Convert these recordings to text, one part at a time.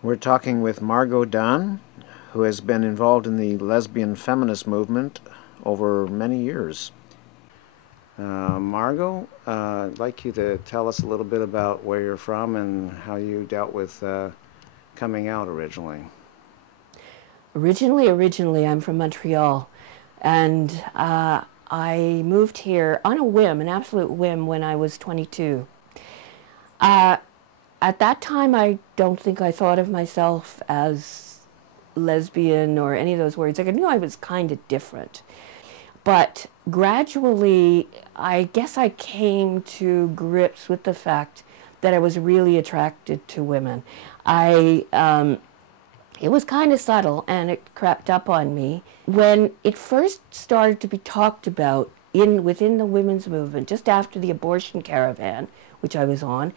We're talking with Margo Dunn, who has been involved in the lesbian feminist movement over many years. Margo, I'd like you to tell us a little bit about where you're from and how you dealt with coming out originally. Originally, I'm from Montreal, and I moved here on a whim, an absolute whim, when I was 22. Uh, at that time, I don't think I thought of myself as lesbian or any of those words. Like, I knew I was kind of different. But gradually, I guess I came to grips with the fact that I was really attracted to women. It was kind of subtle, and it crept up on me. When it first started to be talked about within the women's movement, just after the Abortion Caravan, which I was on,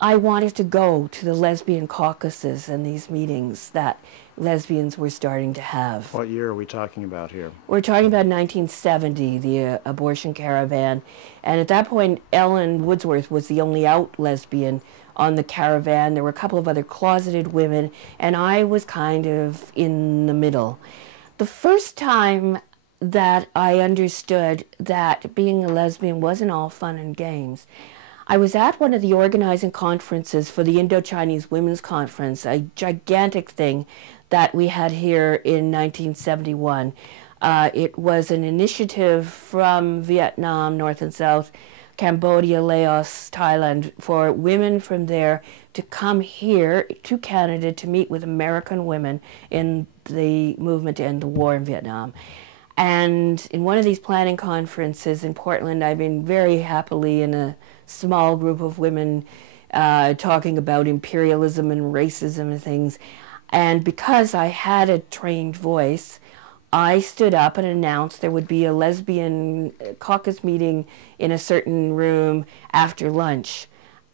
I wanted to go to the lesbian caucuses and these meetings that lesbians were starting to have. What year are we talking about here? We're talking about 1970, the Abortion Caravan. And at that point, Ellen Woodsworth was the only out lesbian on the caravan. There were a couple of other closeted women, and I was kind of in the middle. The first time that I understood that being a lesbian wasn't all fun and games, I was at one of the organizing conferences for the Indo-Chinese Women's Conference, a gigantic thing that we had here in 1971. It was an initiative from Vietnam, North and South, Cambodia, Laos, Thailand, for women from there to come here to Canada to meet with American women in the movement to end the war in Vietnam. And in one of these planning conferences in Portland, I've been very happily in a small group of women talking about imperialism and racism and things. And because I had a trained voice, I stood up and announced there would be a lesbian caucus meeting in a certain room after lunch.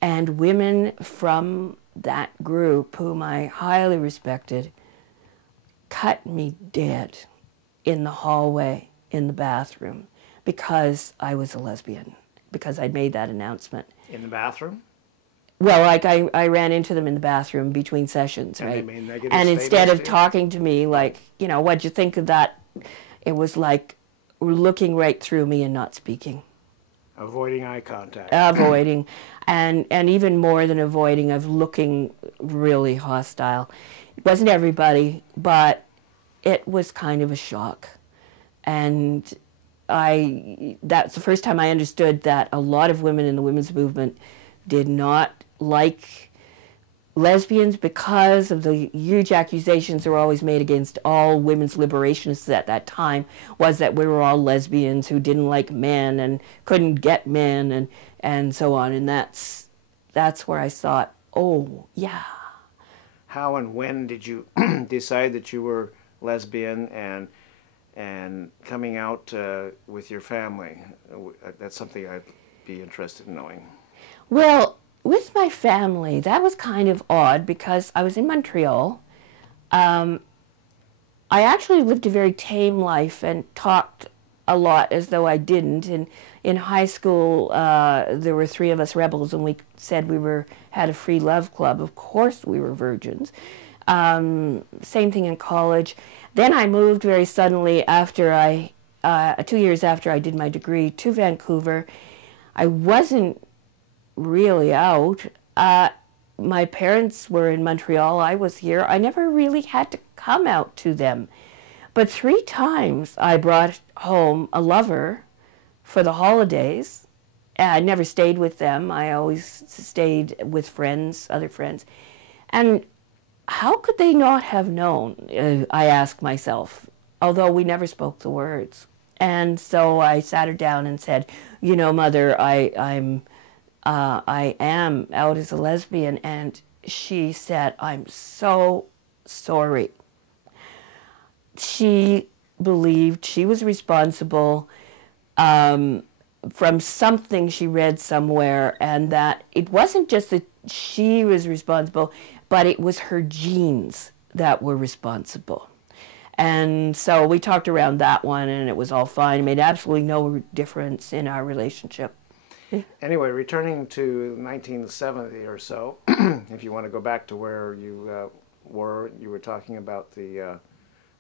And women from that group, whom I highly respected, cut me dead in the hallway, in the bathroom, because I was a lesbian, because I'd made that announcement. In the bathroom? Well, like I ran into them in the bathroom between sessions, And right? they made negative And instead of statements to you? talking to me like, what'd you think of that? It was like looking right through me and not speaking. Avoiding eye contact. Avoiding, and even more than avoiding, of looking really hostile. It wasn't everybody, but it was kind of a shock. And that's the first time I understood that a lot of women in the women's movement did not like lesbians because of the huge accusations that were always made against all women's liberationists at that time, was that we were all lesbians who didn't like men and couldn't get men and so on. And that's where I thought, oh, yeah. How and when did you decide that you were lesbian and coming out with your family? That's something I'd be interested in knowing. Well, with my family, that was kind of odd because I was in Montreal. I actually lived a very tame life and talked a lot as though I didn't. And in high school, there were three of us rebels, and we said we had a free love club. Of course, we were virgins. Same thing in college. Then I moved very suddenly after 2 years after I did my degree, to Vancouver. I wasn't really out. My parents were in Montreal. I was here. I never really had to come out to them. But 3 times I brought home a lover for the holidays. I never stayed with them. I always stayed with friends, other friends. And how could they not have known, I asked myself, although we never spoke the words. And so I sat her down and said, Mother, I am out as a lesbian. And she said, I'm so sorry. She believed she was responsible from something she read somewhere, and that it wasn't just that she was responsible, but it was her genes that were responsible. And so we talked around that one, and it was all fine. It made absolutely no difference in our relationship. Anyway, returning to 1970 or so, if you want to go back to where you you were talking about the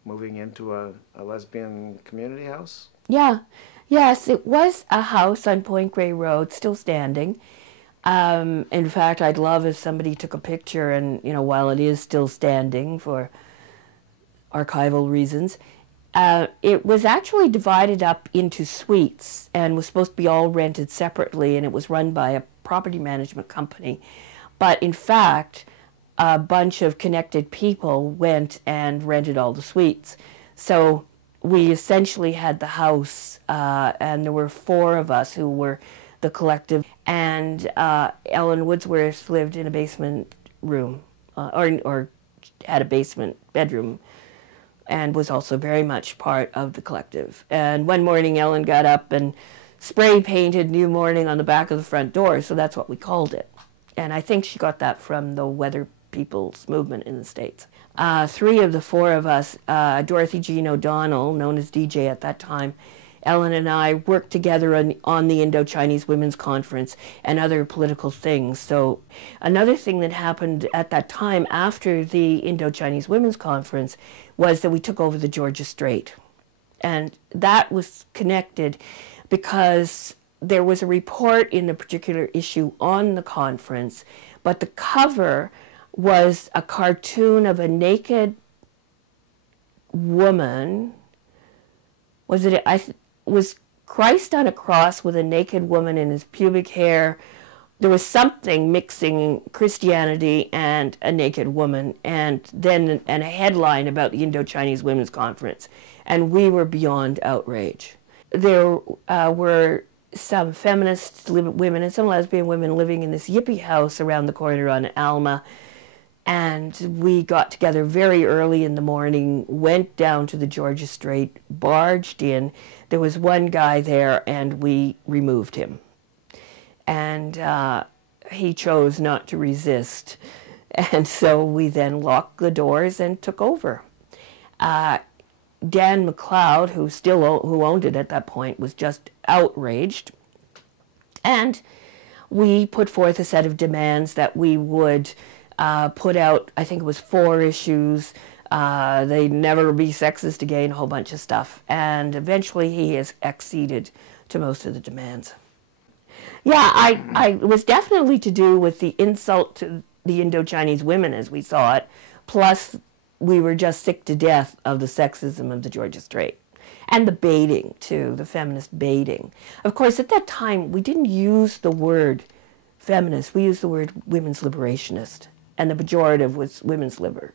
moving into a lesbian community house? Yeah, yes, it was a house on Point Grey Road, still standing. In fact, I'd love if somebody took a picture and, while it is still standing for archival reasons, it was actually divided up into suites and was supposed to be all rented separately, and it was run by a property management company. But in fact, a bunch of connected people went and rented all the suites. So we essentially had the house, and there were 4 of us who were the collective, and Ellen Woodsworth lived in a basement room, or had a basement bedroom, and was also very much part of the collective. And one morning Ellen got up and spray painted New Morning on the back of the front door, so that's what we called it. And I think she got that from the Weather People's movement in the States. 3 of the 4 of us, Dorothy Jean O'Donnell, known as DJ at that time, Ellen and I worked together on the Indo-Chinese Women's Conference and other political things. So another thing that happened at that time after the Indo-Chinese Women's Conference was that we took over the Georgia Strait. And that was connected because there was a report in a particular issue on the conference, but the cover was a cartoon of a naked woman. Was Christ on a cross with a naked woman in his pubic hair. There was something mixing Christianity and a naked woman, and a headline about the Indo-Chinese Women's Conference, and we were beyond outrage. There were some feminist women and some lesbian women living in this yippie house around the corner on Alma, and we got together very early in the morning, went down to the Georgia Strait, barged in. There was one guy there, and we removed him. And he chose not to resist. And so we then locked the doors and took over. Dan McLeod, who owned it at that point, was just outraged. And we put forth a set of demands that we would put out, I think it was 4 issues. They'd never be sexist again, a whole bunch of stuff. And eventually he has acceded to most of the demands. Yeah, it was definitely to do with the insult to the Indo-Chinese women as we saw it, plus we were just sick to death of the sexism of the Georgia Strait. And the baiting, too, the feminist baiting. Of course, at that time, we didn't use the word feminist, we used the word women's liberationist, and the pejorative was women's liber.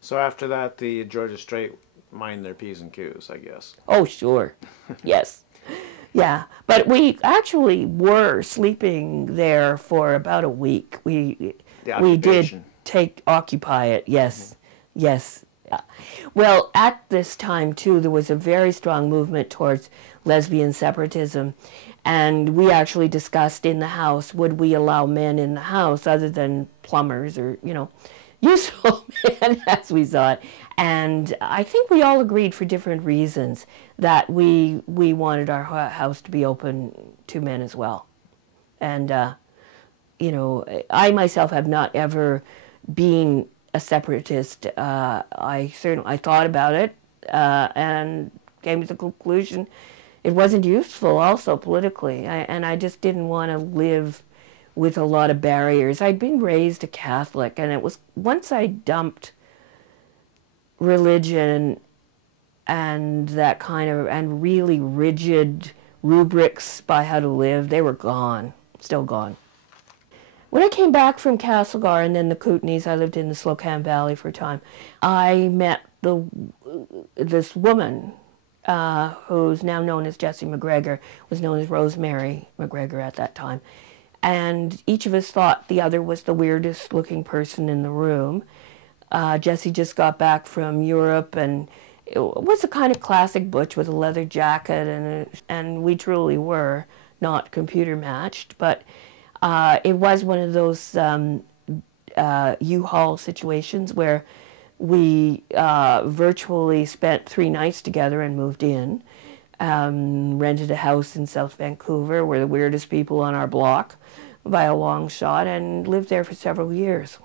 So after that, the Georgia Strait mined their P's and Q's, I guess. Oh, sure. Yes. Yeah. But we actually were sleeping there for about a week. We did occupy it, yes. Mm-hmm. Yes. Well, at this time, too, there was a very strong movement towards lesbian separatism. And we actually discussed in the house, would we allow men in the house other than plumbers or, useful men as we saw it. And I think we all agreed for different reasons that we wanted our house to be open to men as well. And, I myself have not ever been a separatist. I thought about it and came to the conclusion it wasn't useful also politically, and I just didn't want to live with a lot of barriers. I'd been raised a Catholic, and it was once I dumped religion and that kind of, and really rigid rubrics by how to live, they were gone, still gone. When I came back from Castlegar and then the Kootenays, I lived in the Slocan Valley for a time, I met this woman who's now known as Jessie MacGregor, was known as Rosemary MacGregor at that time. And each of us thought the other was the weirdest looking person in the room. Jessie just got back from Europe, and it was a kind of classic butch with a leather jacket, and we truly were not computer matched, but it was one of those U-Haul situations where we virtually spent 3 nights together and moved in. rented a house in South Vancouver. We're the weirdest people on our block by a long shot, and lived there for several years.